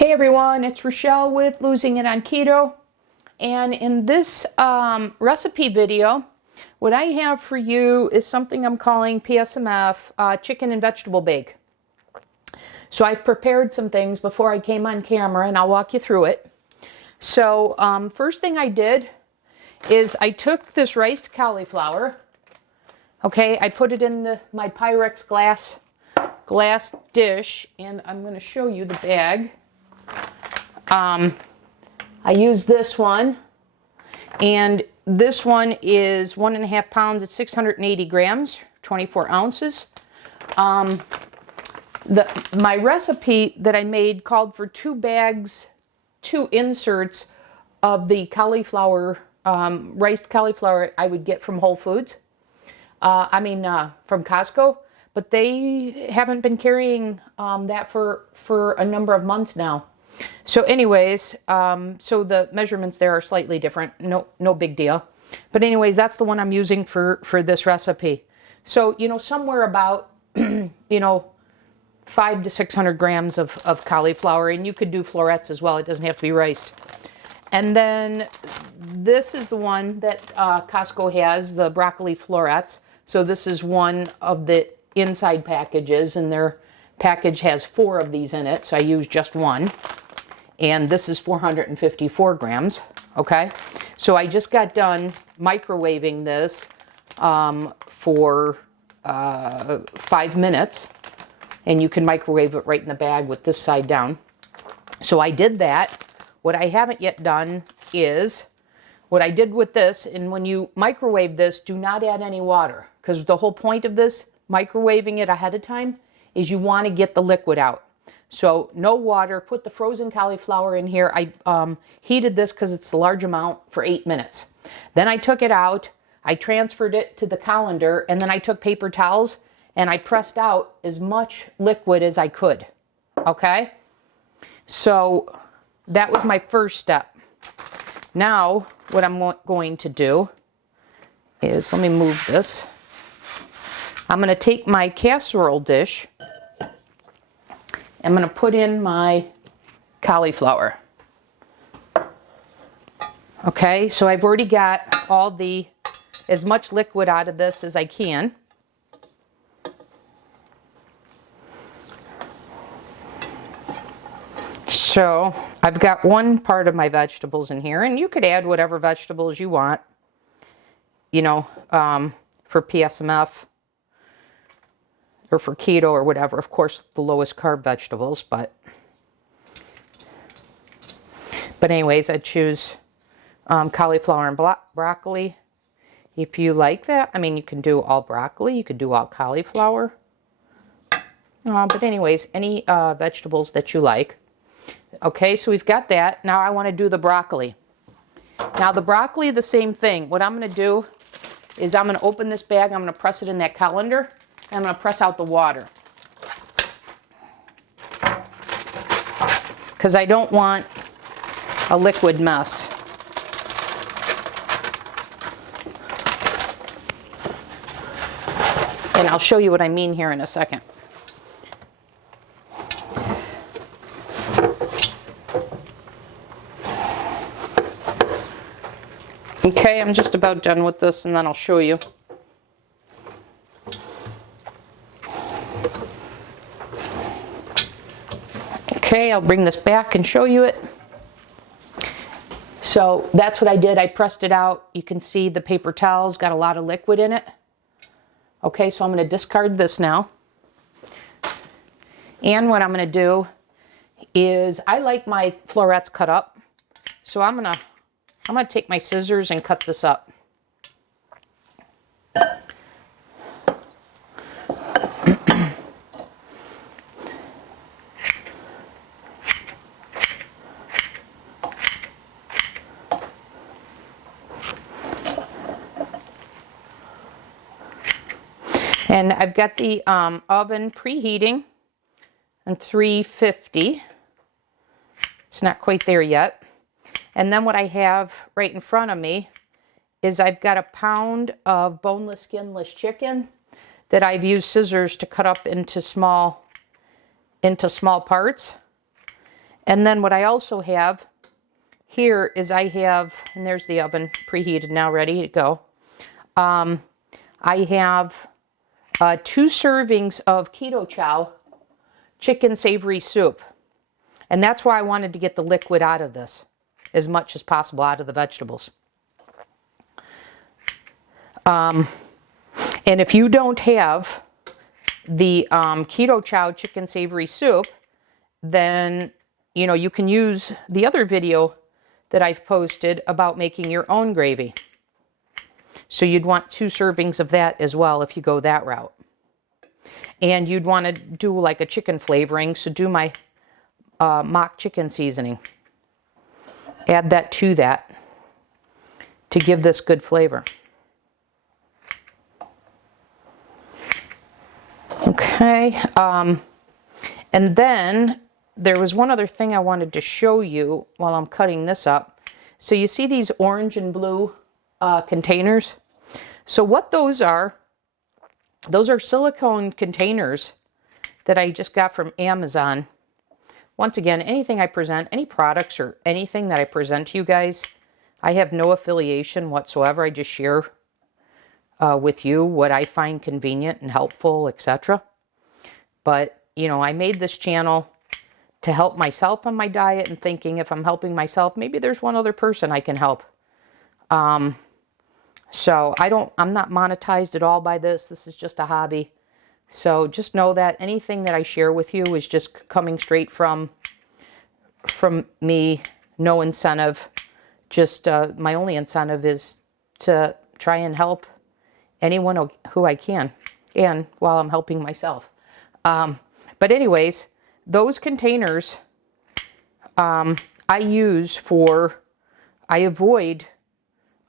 Hey everyone, it's Rochelle with Losing It on Keto, and in this recipe video, what I have for you is something I'm calling PSMF, chicken and vegetable bake. So I've prepared some things before I came on camera, and I'll walk you through it. So first thing I did is I took this riced cauliflower, okay, I put it in my Pyrex glass dish, and I'm going to show you the bag. I use this one, and this one is 1.5 pounds. It's 680 grams, 24 ounces. My recipe that I made called for 2 bags, 2 inserts of the cauliflower, riced cauliflower I would get from Whole Foods. From Costco, but they haven't been carrying that for a number of months now. So anyways, so the measurements there are slightly different. No big deal. But anyways, that's the one I'm using for this recipe. So, somewhere about, 500 to 600 grams of cauliflower, and you could do florets as well. It doesn't have to be riced. And then this is the one that Costco has, the broccoli florets. So this is one of the inside packages, and their package has 4 of these in it. So I use just one. And this is 454 grams, okay? So I just got done microwaving this for 5 minutes. And you can microwave it right in the bag with this side down. So I did that. What I haven't yet done is, what I did with this, and when you microwave this, do not add any water. Because the whole point of this, microwaving it ahead of time, is you want to get the liquid out. So no water. Put the frozen cauliflower in here. I heated this because it's a large amount for 8 minutes. Then I took it out. I transferred it to the colander, and then I took paper towels and I pressed out as much liquid as I could. Okay? So that was my first step. Now what I'm going to do is, let me move this. I'm going to take my casserole dish. I'm going to put in my cauliflower. Okay, so I've already got as much liquid out of this as I can. So I've got one part of my vegetables in here, and you could add whatever vegetables you want, for PSMF. Or for keto or whatever. Of course, the lowest carb vegetables, but anyways, I choose cauliflower and broccoli. If you like that, you can do all broccoli, you could do all cauliflower. But anyways, any vegetables that you like. Okay, so we've got that. Now I want to do the broccoli. Now the broccoli, the same thing. What I'm going to do is I'm going to open this bag, I'm going to press it in that colander. I'm going to press out the water, because I don't want a liquid mess. And I'll show you what I mean here in a second. Okay, I'm just about done with this, and then I'll show you. Okay, I'll bring this back and show you it. So that's what I did. I pressed it out. You can see the paper towel's got a lot of liquid in it. Okay, so I'm going to discard this now. And what I'm going to do is, I like my florets cut up. So I'm going to take my scissors and cut this up. And I've got the oven preheating on 350. It's not quite there yet. And then what I have right in front of me is I've got a pound of boneless, skinless chicken that I've used scissors to cut up into small parts. And then what I also have here is I have, and there's the oven preheated now, ready to go. I have 2 servings of Keto Chow chicken savory soup. And that's why I wanted to get the liquid out of this as much as possible, out of the vegetables. And if you don't have the Keto Chow chicken savory soup, then, you know, you can use the other video that I've posted about making your own gravy. So you'd want 2 servings of that as well if you go that route. And you'd want to do like a chicken flavoring, so do my mock chicken seasoning. Add that to give this good flavor. Okay, and then there was one other thing I wanted to show you while I'm cutting this up. So you see these orange and blue containers? So what those are silicone containers that I just got from Amazon. Once again, anything I present, any products or anything that I present to you guys, I have no affiliation whatsoever. I just share with you what I find convenient and helpful, etc. But, you know, I made this channel to help myself on my diet, and thinking if I'm helping myself, maybe there's one other person I can help. So I'm not monetized at all by this. This is just a hobby. So just know that anything that I share with you is just coming straight from me, no incentive. Just my only incentive is to try and help anyone who I can, and while I'm helping myself. But anyways, those containers I avoid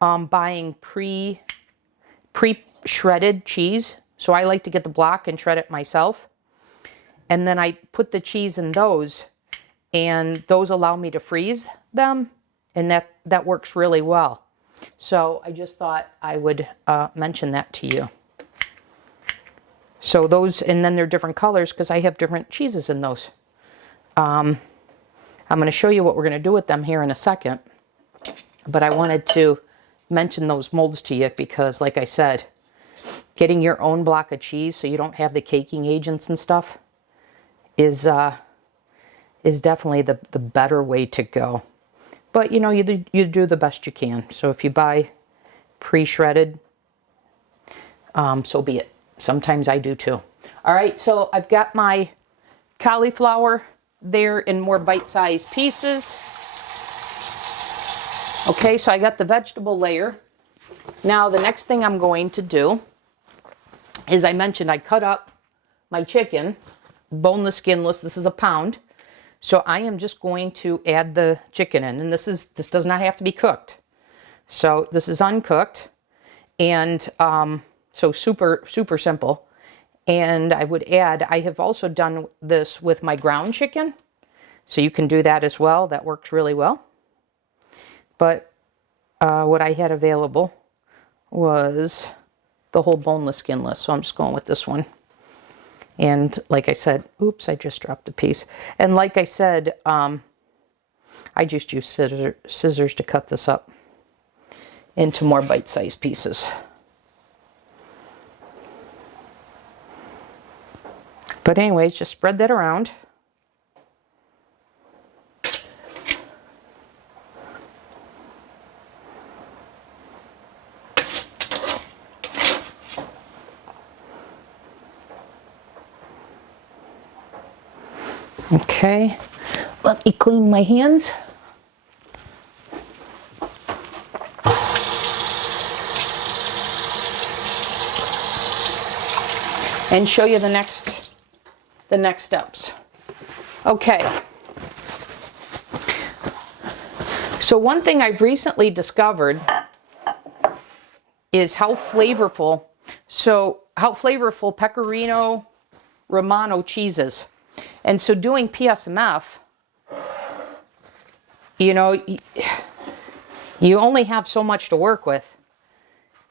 buying pre-shredded cheese. So I like to get the block and shred it myself. And then I put the cheese in those, and those allow me to freeze them, and that works really well. So I just thought I would mention that to you. So those, and then they're different colors because I have different cheeses in those. I'm going to show you what we're going to do with them here in a second. But I wanted to mention those molds to you because, like I said, getting your own block of cheese so you don't have the caking agents and stuff is definitely the better way to go. But, you know, you do the best you can. So if you buy pre-shredded, so be it. Sometimes I do too. All right, so I've got my cauliflower there in more bite-sized pieces. Okay, so I got the vegetable layer. Now the next thing I'm going to do is, I mentioned I cut up my chicken, boneless, skinless. This is a pound. So I am just going to add the chicken in, and this does not have to be cooked. So this is uncooked, and so super, super simple. And I would add, I have also done this with my ground chicken, so you can do that as well. That works really well. But what I had available was the whole boneless, skinless. So I'm just going with this one. And like I said, oops, I just dropped a piece. And like I said, I just used scissors to cut this up into more bite-sized pieces. But anyways, just spread that around. Okay, let me clean my hands. And show you the next steps. Okay. So one thing I've recently discovered is how flavorful Pecorino Romano cheese is. And so doing PSMF, you know, you only have so much to work with.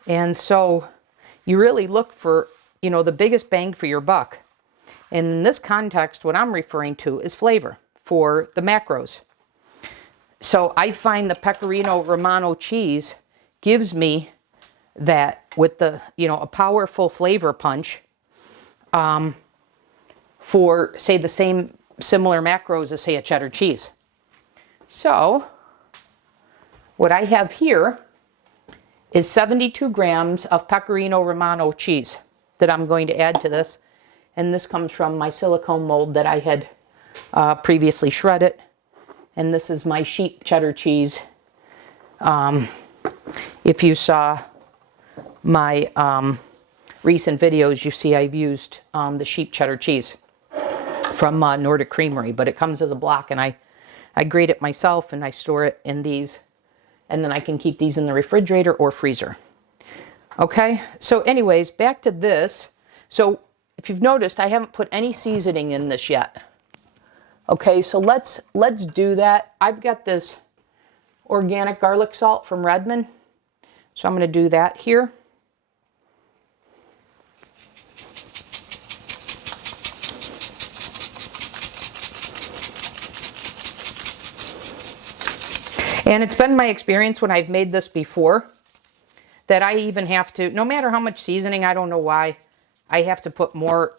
And so you really look for, you know, the biggest bang for your buck. And in this context, what I'm referring to is flavor. for the macros. So I find the Pecorino Romano cheese gives me that with the, a powerful flavor punch for, say, the same similar macros as, say, a cheddar cheese. So what I have here is 72 grams of Pecorino Romano cheese that I'm going to add to this. And this comes from my silicone mold that I had previously shredded. And this is my sheep cheddar cheese. If you saw my recent videos, you see I've used the sheep cheddar cheese from Nordic Creamery, but it comes as a block, and I grate it myself and I store it in these, and then I can keep these in the refrigerator or freezer. Okay, so anyways, back to this. So if you've noticed, I haven't put any seasoning in this yet. Okay, so let's do that. I've got this organic garlic salt from Redmond, so I'm going to do that here. And it's been my experience when I've made this before that I even have to, no matter how much seasoning, I don't know why, I have to put more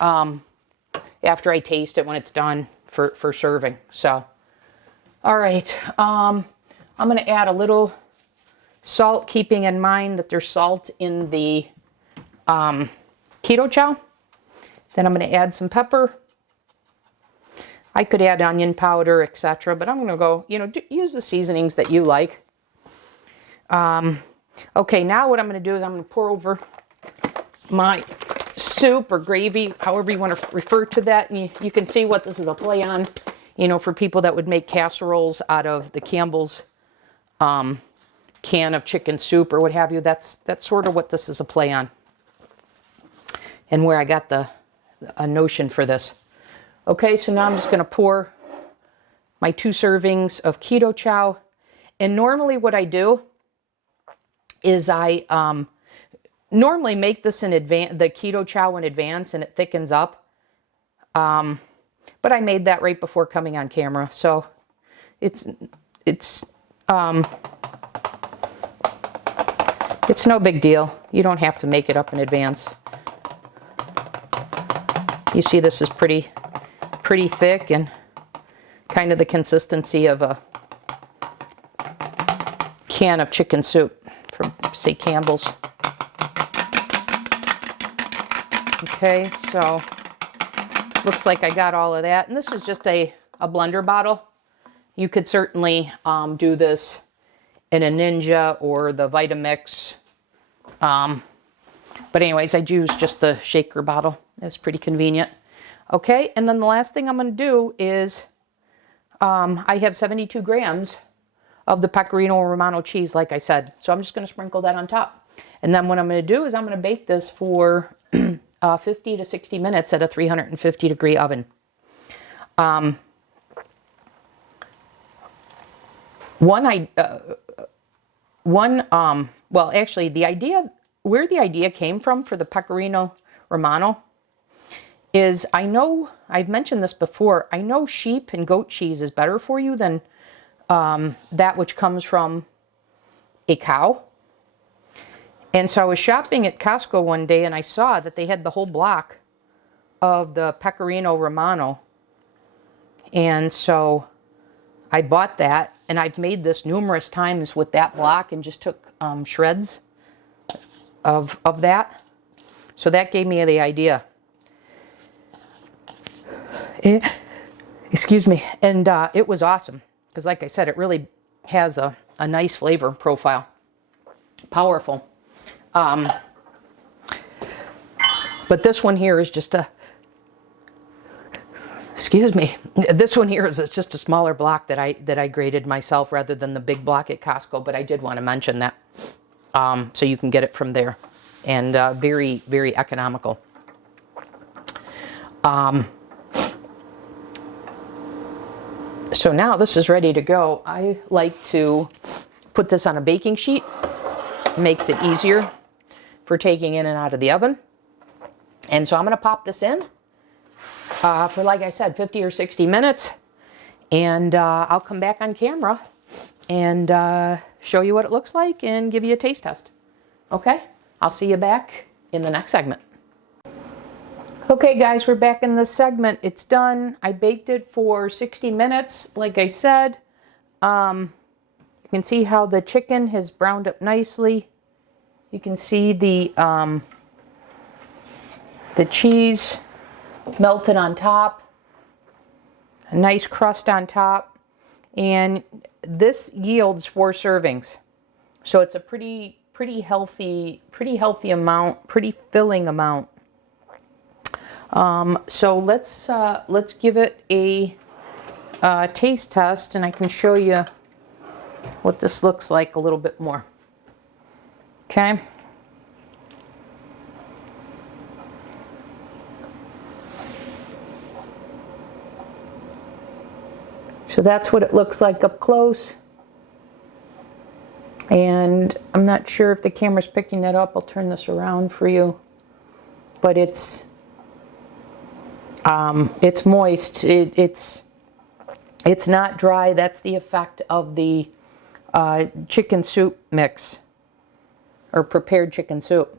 after I taste it when it's done for serving. So, all right, I'm going to add a little salt, keeping in mind that there's salt in the Keto Chow. Then I'm going to add some pepper. I could add onion powder, etc., but I'm going to go, use the seasonings that you like. Okay, now what I'm going to do is I'm going to pour over my soup or gravy, however you want to refer to that. And you can see what this is a play on, for people that would make casseroles out of the Campbell's can of chicken soup or what have you. That's sort of what this is a play on, and where I got a notion for this. Okay, so now I'm just going to pour my 2 servings of Keto Chow. And normally what I do is I normally make this in advance, the Keto Chow in advance, and it thickens up. But I made that right before coming on camera, so it's no big deal. You don't have to make it up in advance. You see, this is pretty thick and kind of the consistency of a can of chicken soup from, say, Campbell's. Okay, so looks like I got all of that. And this is just a blender bottle. You could certainly do this in a Ninja or the Vitamix. But anyways, I use just the shaker bottle. It's pretty convenient. Okay, and then the last thing I'm going to do is I have 72 grams of the Pecorino Romano cheese, like I said. So I'm just going to sprinkle that on top. And then what I'm going to do is I'm going to bake this for 50 to 60 minutes at a 350 degree oven. Well, actually, where the idea came from for the Pecorino Romano is, I know, I've mentioned this before, I know sheep and goat cheese is better for you than that which comes from a cow. And so I was shopping at Costco one day and I saw that they had the whole block of the Pecorino Romano. And so I bought that, and I've made this numerous times with that block and just took shreds of that. So that gave me the idea. Excuse me. And it was awesome because, like I said, it really has a nice flavor profile. Powerful. But this one here is just excuse me. This one here is just a smaller block that I grated myself rather than the big block at Costco. But I did want to mention that, so you can get it from there, and very, very economical. So now this is ready to go. I like to put this on a baking sheet. It makes it easier for taking in and out of the oven. And so I'm going to pop this in for, like I said, 50 or 60 minutes. And I'll come back on camera and show you what it looks like and give you a taste test. Okay, I'll see you back in the next segment. Okay guys, we're back in this segment. It's done. I baked it for 60 minutes, like I said. You can see how the chicken has browned up nicely. You can see the cheese melted on top. A nice crust on top. And this yields 4 servings. So it's a pretty healthy amount, pretty filling amount. So let's give it a taste test, and I can show you what this looks like a little bit more. Okay. So that's what it looks like up close. And I'm not sure if the camera's picking that up. I'll turn this around for you. But it's moist. It's not dry. That's the effect of the chicken soup mix, or prepared chicken soup.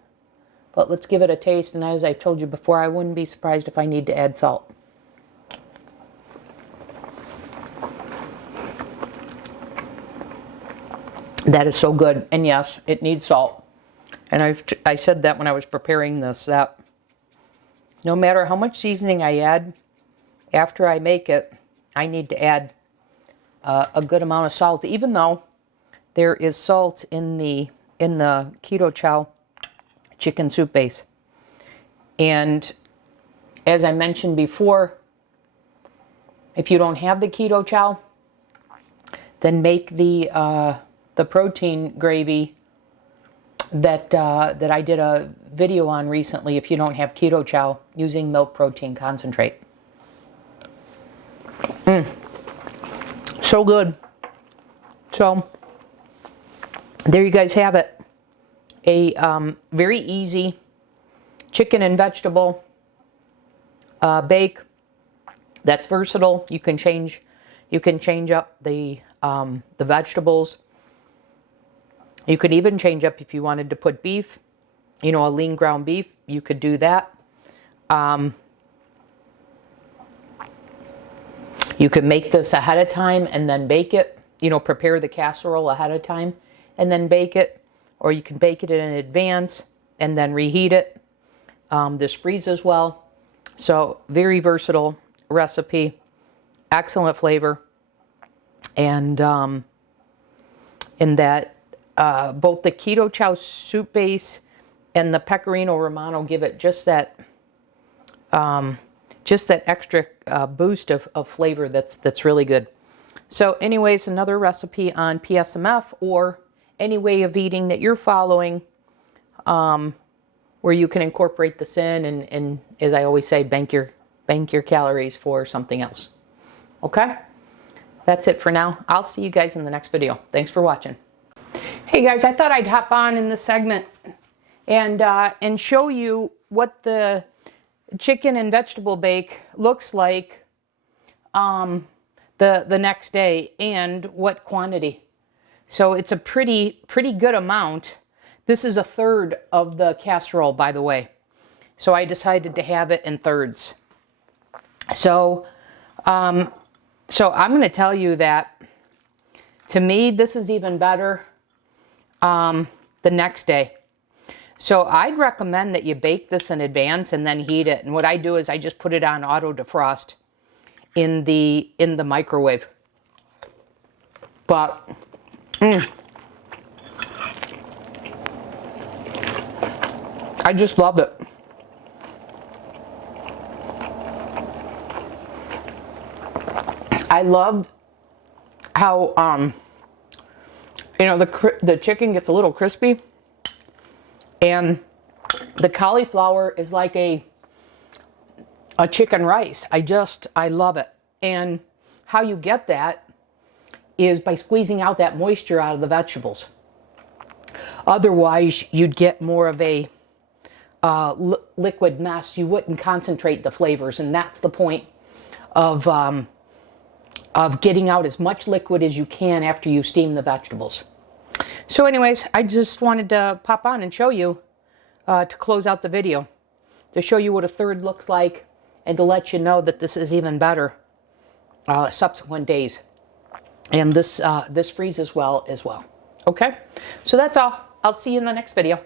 But let's give it a taste. And as I told you before, I wouldn't be surprised if I need to add salt. That is so good. And yes, it needs salt. And I said that when I was preparing this, that no matter how much seasoning I add after I make it, I need to add a good amount of salt, even though there is salt in the Keto Chow chicken soup base. And as I mentioned before, if you don't have the Keto Chow, then make the protein gravy that I did a video on recently. If you don't have Keto Chow, using milk protein concentrate. So good. So there you guys have it. A very easy chicken and vegetable bake that's versatile. You can change up the vegetables. You could even change up if you wanted to put beef, a lean ground beef. You could do that. You could make this ahead of time and then bake it. Prepare the casserole ahead of time and then bake it. Or you can bake it in advance and then reheat it. This freezes well. So very versatile recipe. Excellent flavor. And in that both the Keto Chow soup base and the Pecorino Romano give it just that extra boost of flavor that's really good. So anyways, another recipe on PSMF, or any way of eating that you're following, where you can incorporate this in and as I always say, bank your calories for something else. Okay? That's it for now. I'll see you guys in the next video. Thanks for watching. Hey guys, I thought I'd hop on in this segment and show you what the chicken and vegetable bake looks like the next day, and what quantity. So it's a pretty good amount. This is a third of the casserole, by the way. So I decided to have it in thirds. So I'm going to tell you that to me, this is even better the next day. So I'd recommend that you bake this in advance and then heat it. And what I do is I just put it on auto defrost in the microwave. But I just love it. I loved how the chicken gets a little crispy, and the cauliflower is like a chicken rice. I love it. And how you get that is by squeezing out that moisture out of the vegetables. Otherwise, you'd get more of a liquid mess. You wouldn't concentrate the flavors, and that's the point of of getting out as much liquid as you can after you steam the vegetables. So anyways, I just wanted to pop on and show you to close out the video, to show you what a third looks like and to let you know that this is even better subsequent days. And this freezes well as well. Okay, so that's all. I'll see you in the next video.